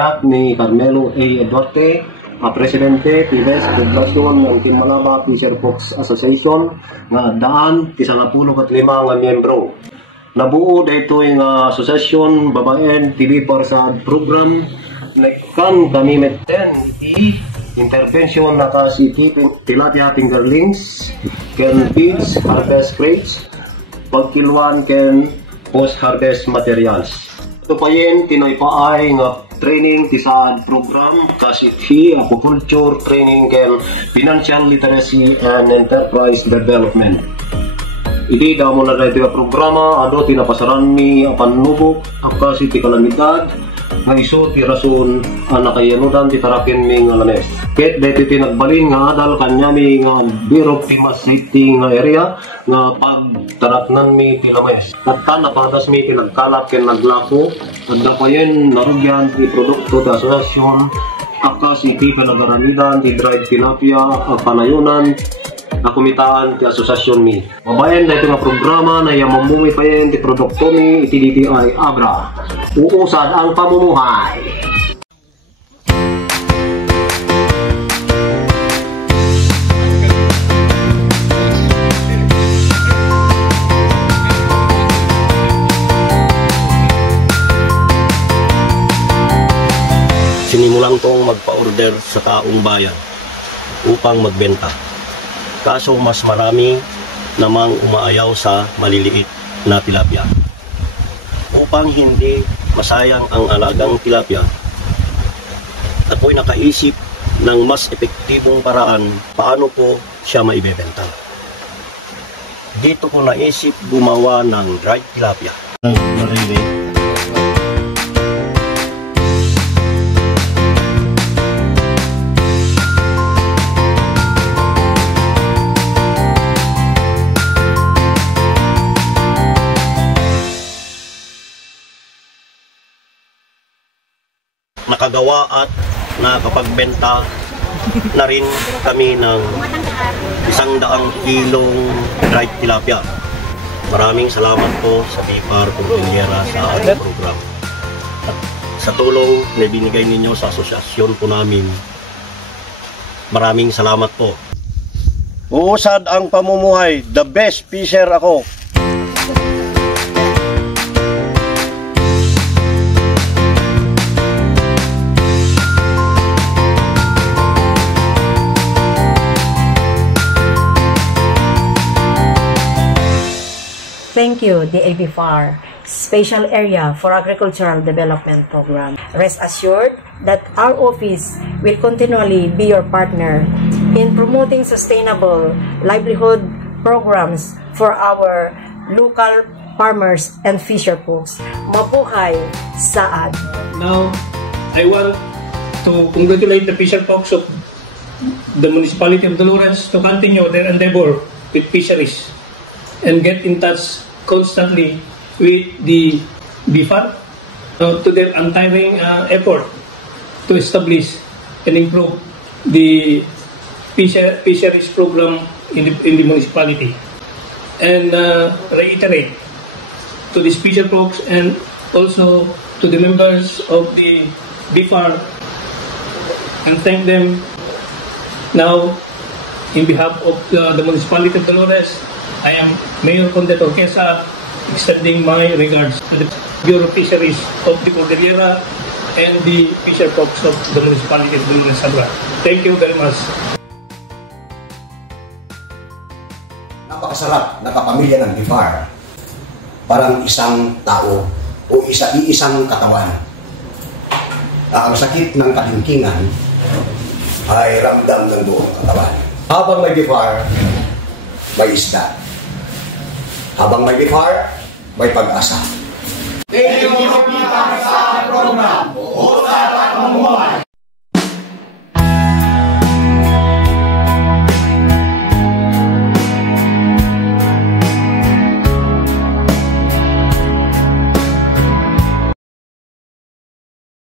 siya ni Carmelo A. Duarte, Presidente, Pibes, Poblasyon ng Kinmalaba Fisher Fox Association, nga daan, 15 nga miyembro. Nabuo dito yung asosasyon, babaen, TV para sa program, nagkan kami meten intervention na kasi tilapia fingerlings, ken feeds, harvest crates, pagkilwan ken post-harvest materials. Ito pa yun, tinoy pa ay nga training tisaan program kasi aquaculture training ken financial literacy and enterprise development. Idi damo na dito yung programa, ado tinapasaran mi panubok, kasi ti kalamidad, nga iso ti rason nakayanudan ti tarakin mi nga lanes. Ket dito tinagbalin nga adal kanya mi nga Bureau of Safety nga area nga pagtaraknan mi ti lames. At napadas mi tinagkalap ken naglako, anda pa yun narugyan ti produkto ti asosasyon, kasi ti kanagaramidaan ti dried tilapia, panayunan, na kumitaan ti asosasyon mi. Mabayan na ito nga programa na yamamumi pa yan ti produkto mi iti DTI Abra. Uusad ang pamumuhay. Sinimulang tong magpa-order sa taong bayan upang magbenta. Kaso mas marami namang umaayaw sa maliliit na tilapia. Upang hindi masayang ang alagang tilapia, ako'y nakaisip ng mas epektibong paraan paano po siya maibebenta. Dito ko naisip gumawa ng dried tilapia. Nakagawa at nakapagbenta na rin kami ng 100 kilong dried tilapia. Maraming salamat po sa BIFAR Cordillera sa ating program. At sa tulong na binigay ninyo sa asosasyon po namin, maraming salamat po. Uusad ang pamumuhay, the best fisher ako. Thank you, the BIFAR Special Area for Agricultural Development Program. Rest assured that our office will continually be your partner in promoting sustainable livelihood programs for our local farmers and fisher folks. Mabuhay Saad! Now, I want to congratulate the fisher folks of the municipality of Dolores to continue their endeavor with fisheries and get in touch constantly with the BIFAR to their untiring effort to establish and improve the fisheries program in the municipality. And reiterate to the fisher folks and also to the members of the BIFAR and thank them now in behalf of the municipality of Dolores. I am Mayor Conde Torquesa, extending my regards to the Bureau of Fisheries of the Cordillera and the fisher folks of the municipality of Dolores Sabra. Thank you very much. Napakasarap na kapamilya ng BIFAR. Parang isang tao o iisang katawan. Ang sakit ng kalingkingan ay ramdam ng buong katawan. Habang may BIFAR, may isda. Habang may BIFAR, may pag-asa. Thank you, BIFAR, sa program.